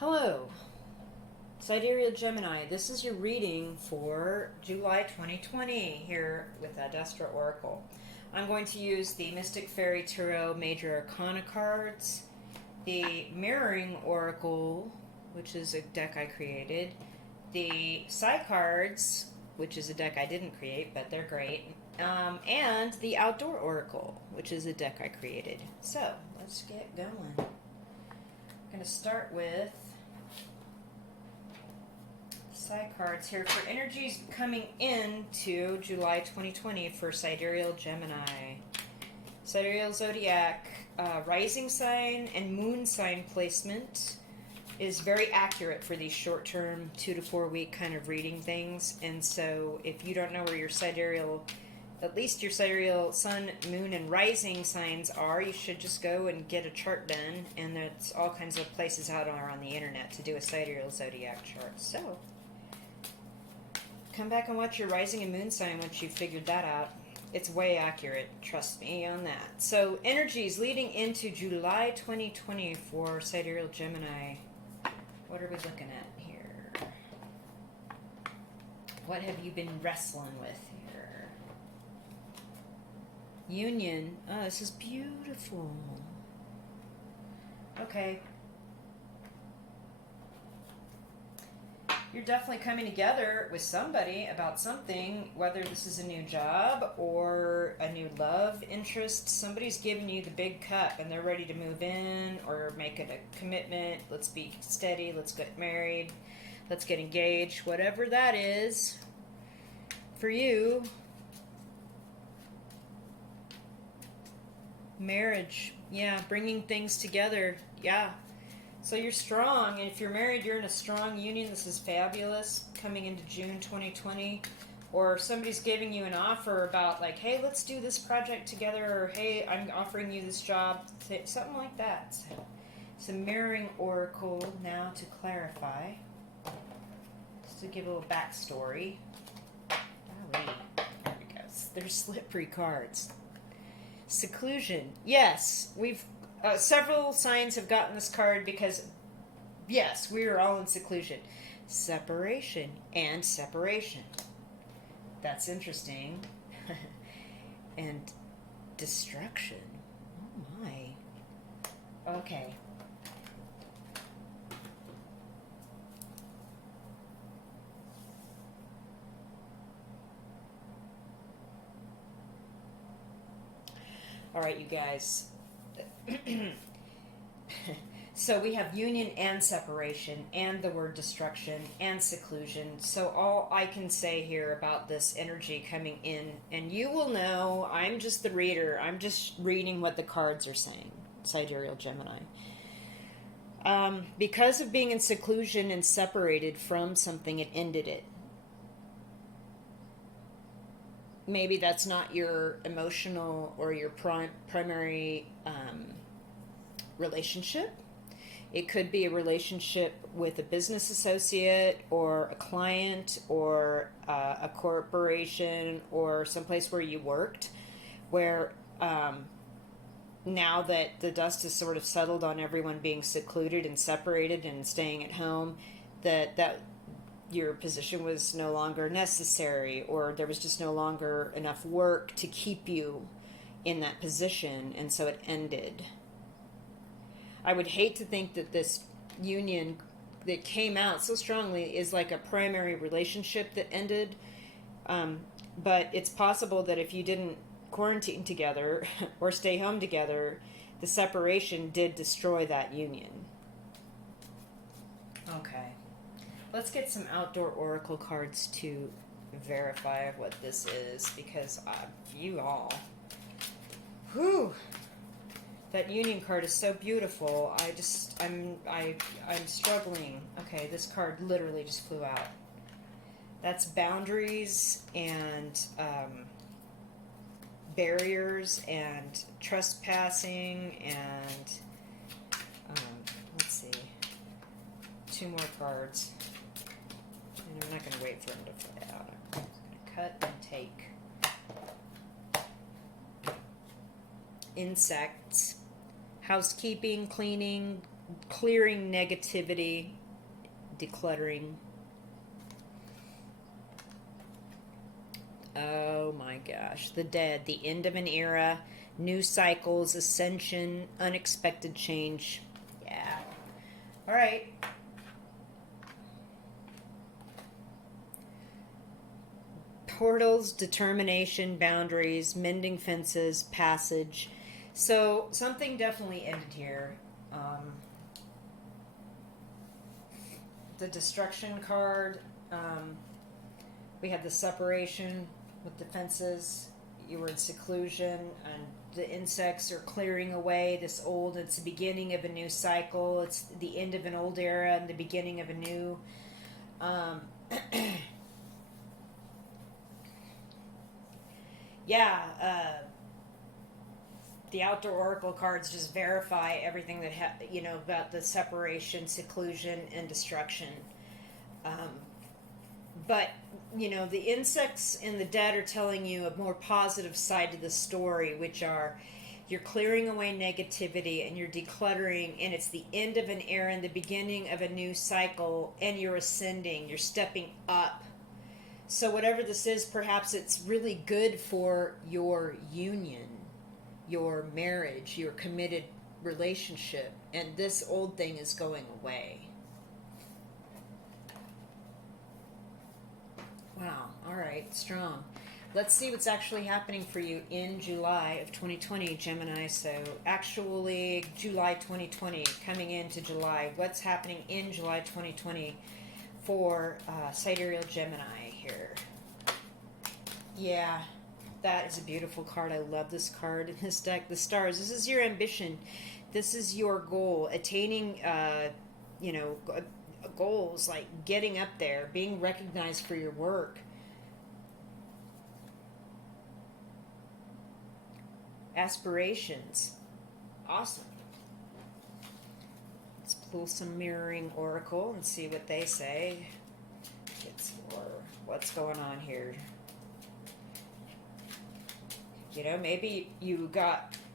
Hello, sidereal Gemini. This is your reading for July 2020 here with Adestra Oracle. I'm going to use the Mystic Fairy Tarot Major Arcana cards, the Mirroring Oracle, which is a deck I created, the Psi cards, which is a deck I didn't create, but they're great, and the Outdoor Oracle, which is a deck I created. So, let's get going. I'm going to start with side cards here for energies coming into July 2020 for sidereal Gemini. Sidereal zodiac rising sign and moon sign placement is very accurate for these short-term 2 to 4 week kind of reading things. And so if you don't know where your sidereal, at least your sidereal sun, moon, and rising signs are, you should just go and get a chart done. And there's all kinds of places out on the internet to do a sidereal zodiac chart. So come back and watch your rising and moon sign once you've figured that out. It's way accurate, trust me on that. So energies leading into July 2020 for sidereal Gemini. What are we looking at here? What have you been wrestling with here? Union. Oh, this is beautiful. Okay. You're definitely coming together with somebody about something, whether this is a new job or a new love interest. Somebody's giving you the big cup and they're ready to move in or make it a commitment. Let's be steady. Let's get married. Let's get engaged. Whatever that is for you. Marriage. Yeah, bringing things together. Yeah. So you're strong, and if you're married, you're in a strong union. This is fabulous, coming into June 2020. Or somebody's giving you an offer about, like, hey, let's do this project together, or hey, I'm offering you this job, something like that. So it's a mirroring oracle now to clarify, just to give a little backstory. Golly, there we go. They're slippery cards. Seclusion. Yes, we've several signs have gotten this card because, yes, we are all in seclusion. Separation and separation. That's interesting. And destruction. Oh my. Okay. All right, you guys. So we have union and separation and the word destruction and seclusion. So all I can say here about this energy coming in, and you will know, I'm just the reader. I'm just reading what the cards are saying, sidereal Gemini. Because of being in seclusion and separated from something, it ended it. Maybe that's not your emotional or your primary relationship. It could be a relationship with a business associate or a client or a corporation or someplace where you worked, where now that the dust has sort of settled on everyone being secluded and separated and staying at home, that your position was no longer necessary, or there was just no longer enough work to keep you in that position, and so it ended. I would hate to think that this union that came out so strongly is like a primary relationship that ended, but it's possible that if you didn't quarantine together or stay home together, the separation did destroy that union. Okay. Let's get some outdoor oracle cards to verify what this is, because you all, whew, that union card is so beautiful. I'm struggling. Okay, this card literally just flew out. That's boundaries and barriers and trespassing and let's see, 2 more cards. And I'm not going to wait for them to fly out. I'm going to cut and take. Insects, housekeeping, cleaning, clearing negativity, decluttering. Oh my gosh. The Dead, the end of an era, new cycles, ascension, unexpected change. Yeah. All right. Portals, determination, boundaries, mending fences, passage. So something definitely ended here. The destruction card. We had the separation with the fences. You were in seclusion, and the insects are clearing away this old. It's the beginning of a new cycle. It's the end of an old era and the beginning of a new. Yeah, the outdoor oracle cards just verify everything that about the separation, seclusion, and destruction. Um, but the insects and the dead are telling you a more positive side to the story, which are you're clearing away negativity and you're decluttering, and it's the end of an era and the beginning of a new cycle, and you're ascending, you're stepping up. So whatever this is, perhaps it's really good for your union, your marriage, your committed relationship, and this old thing is going away. Wow, all right, strong. Let's see what's actually happening for you in July of 2020, Gemini. So actually, July 2020, coming into July. What's happening in July 2020 for sidereal Gemini here? Yeah, that is a beautiful card. I love this card in this deck. The stars. This is your ambition. This is your goal. Attaining, goals, like getting up there, being recognized for your work. Aspirations. Awesome. Let's pull some mirroring oracle and see what they say. It's for what's going on here. Maybe you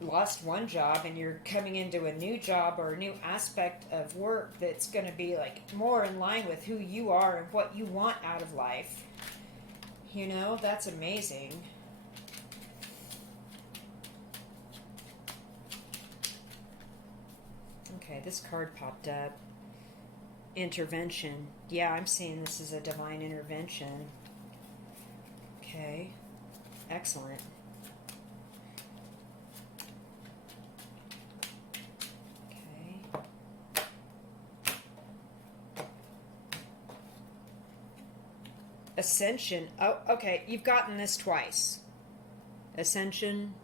lost one job and you're coming into a new job or a new aspect of work that's going to be like more in line with who you are and what you want out of life. That's amazing. Okay, this card popped up. Intervention. Yeah, I'm seeing this as a divine intervention. Okay, excellent. Ascension. Oh, okay. You've gotten this twice. Ascension.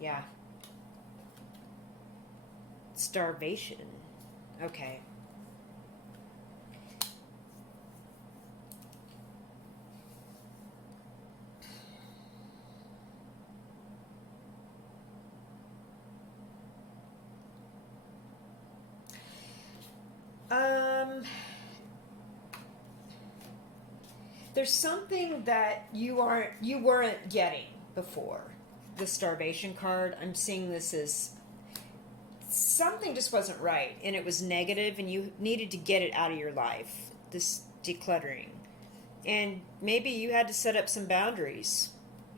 Yeah. Starvation. Okay. There's something that you weren't getting before. The starvation card. I'm seeing this as something just wasn't right, and it was negative, and you needed to get it out of your life. This decluttering, and maybe you had to set up some boundaries.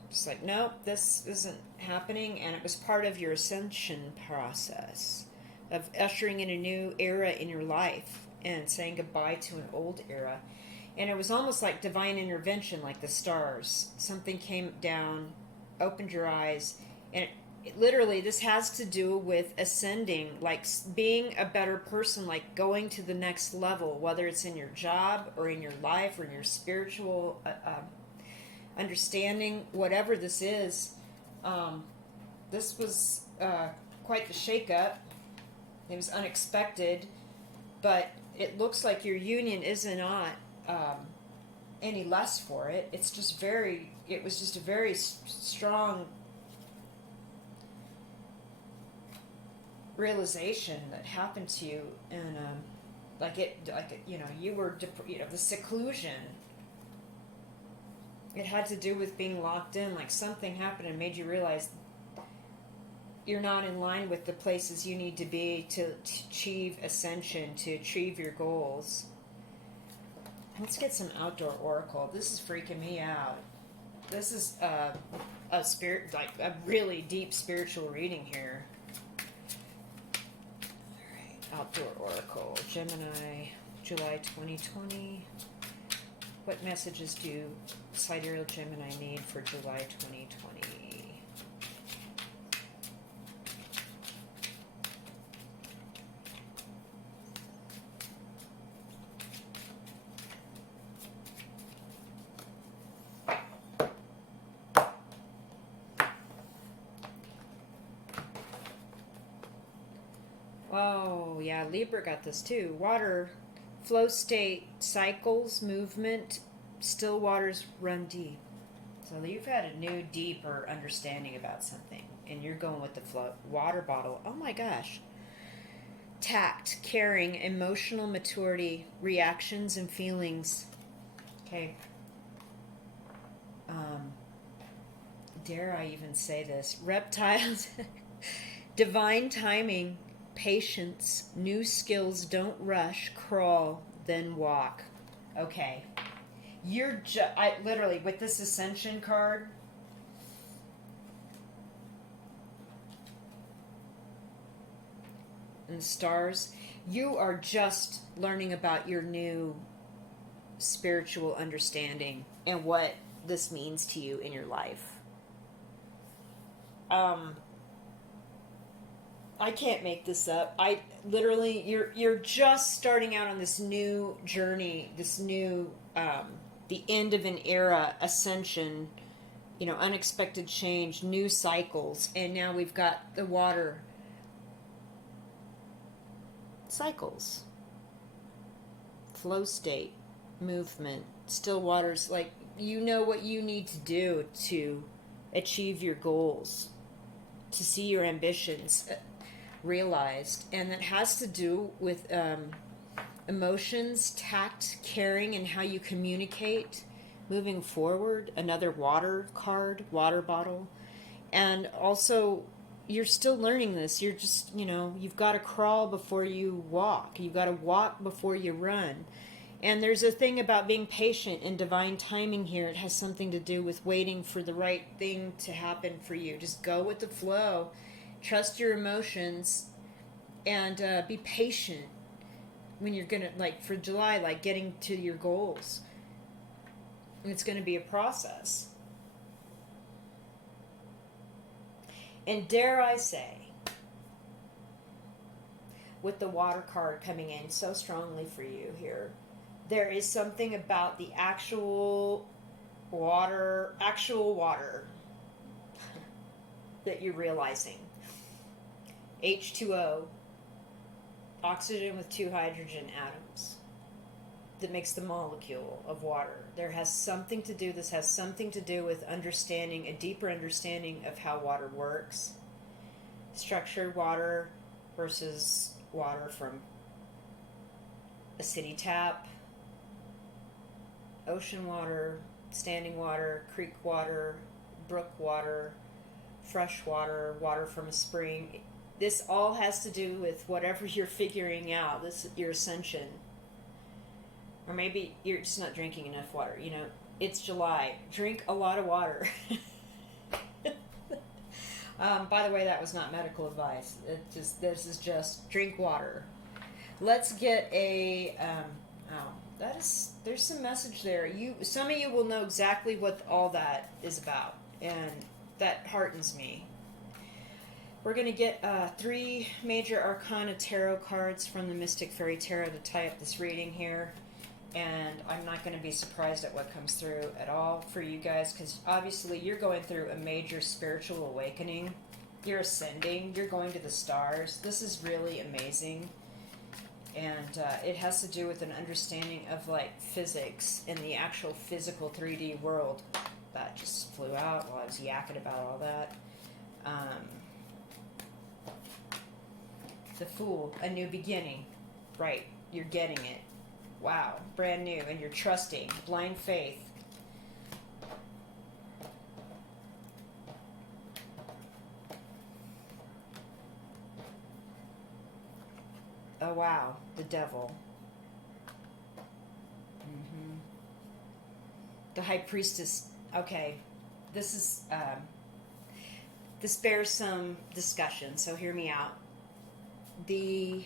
It's like, nope, this isn't happening, and it was part of your ascension process of ushering in a new era in your life and saying goodbye to an old era. And it was almost like divine intervention, like the stars. Something came down, opened your eyes, and literally this has to do with ascending, like being a better person, like going to the next level, whether it's in your job or in your life or in your spiritual understanding, whatever this is. This was quite the shakeup. It was unexpected, but it looks like your union is not any less for it. It was just a very strong realization that happened to you, and you were the seclusion. It had to do with being locked in, like something happened and made you realize you're not in line with the places you need to be to achieve ascension, to achieve your goals. Let's get some outdoor oracle. This is freaking me out. This is a spirit, like a really deep spiritual reading here. All right, outdoor oracle, Gemini, July 2020. What messages do sidereal Gemini need for July 2020? Oh, yeah, Libra got this too. Water, flow state, cycles, movement, still waters run deep. So you've had a new, deeper understanding about something, and you're going with the flow. Water bottle. Oh my gosh. Tact, caring, emotional maturity, reactions and feelings. Okay. Dare I even say this? Reptiles. Divine timing. Patience, new skills, don't rush, crawl, then walk. Okay. You're literally, with this ascension card, and stars, you are just learning about your new spiritual understanding and what this means to you in your life. I can't make this up. I literally, you're just starting out on this new journey, this new, the end of an era, ascension, unexpected change, new cycles, and now we've got the water cycles, flow state, movement, still waters. Like, you know what you need to do to achieve your goals, to see your ambitions realized, and that has to do with emotions, tact, caring, and how you communicate moving forward. Another water card, water bottle. And also, you're still learning this. You're just, you've got to crawl before you walk. You've got to walk before you run. And there's a thing about being patient and divine timing here. It has something to do with waiting for the right thing to happen for you. Just go with the flow. Trust your emotions, and be patient when you're gonna, like, for July, like getting to your goals. It's going to be a process. And dare I say, with the water card coming in so strongly for you here, there is something about the actual water that you're realizing. H2O, oxygen with 2 hydrogen atoms, that makes the molecule of water. This has something to do with understanding, a deeper understanding of how water works. Structured water versus water from a city tap, ocean water, standing water, creek water, brook water, fresh water, water from a spring. This all has to do with whatever you're figuring out, your ascension. Or maybe you're just not drinking enough water. It's July. Drink a lot of water. By the way, that was not medical advice. This is just drink water. Let's get a... there's some message there. Some of you will know exactly what all that is about, and that heartens me. We're going to get 3 major arcana tarot cards from the Mystic Fairy Tarot to tie up this reading here. And I'm not going to be surprised at what comes through at all for you guys, because obviously you're going through a major spiritual awakening. You're ascending. You're going to the stars. This is really amazing. And it has to do with an understanding of, like, physics in the actual physical 3D world. That just flew out while I was yakking about all that. The Fool, a new beginning. Right, you're getting it. Wow, brand new, and you're trusting. Blind faith. Oh, wow. The devil. Hmm. The high priestess. Okay. This is, this bears some discussion, so hear me out. The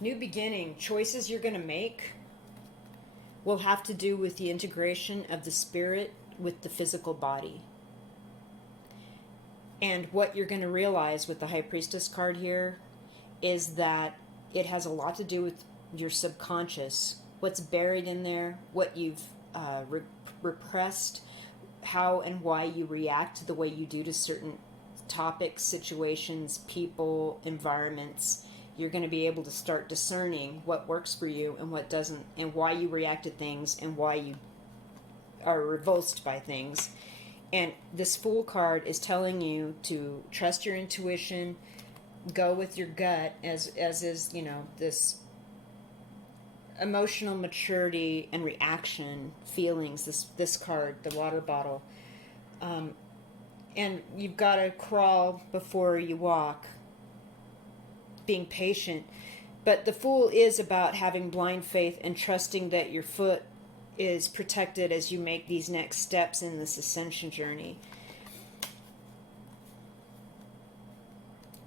new beginning, choices you're going to make will have to do with the integration of the spirit with the physical body. And what you're going to realize with the High Priestess card here is that it has a lot to do with your subconscious, what's buried in there, what you've repressed, how and why you react the way you do to certain topics, situations, people, environments. You're going to be able to start discerning what works for you and what doesn't, and why you react to things and why you are revulsed by things. And this Fool card is telling you to trust your intuition, go with your gut, as is, this emotional maturity and reaction feelings, this card, the water bottle. And you've got to crawl before you walk, being patient. But the Fool is about having blind faith and trusting that your foot is protected as you make these next steps in this ascension journey.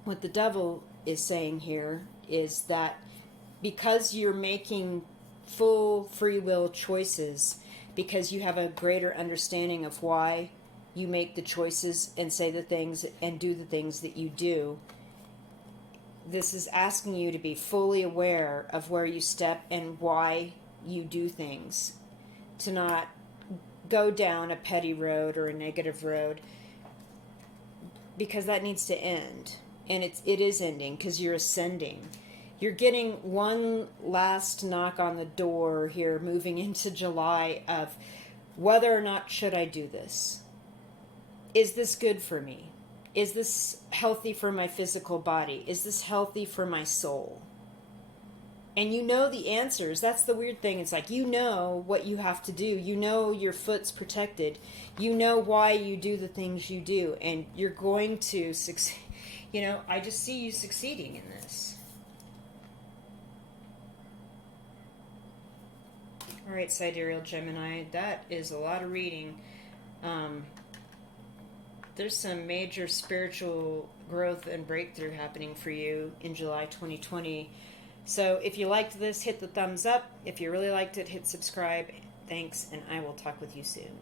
What the devil is saying here is that because you're making full free will choices, because you have a greater understanding of why you make the choices and say the things and do the things that you do, this is asking you to be fully aware of where you step and why you do things. To not go down a petty road or a negative road, because that needs to end. And it is ending because you're ascending. You're getting one last knock on the door here moving into July of whether or not should I do this. Is this good for me? Is this healthy for my physical body? Is this healthy for my soul? And you know the answers. That's the weird thing. It's like you know what you have to do. You know your foot's protected. You know why you do the things you do. And you're going to succeed. I just see you succeeding in this. All right, sidereal Gemini. That is a lot of reading. There's some major spiritual growth and breakthrough happening for you in July 2020. So if you liked this, hit the thumbs up. If you really liked it, hit subscribe. Thanks, and I will talk with you soon.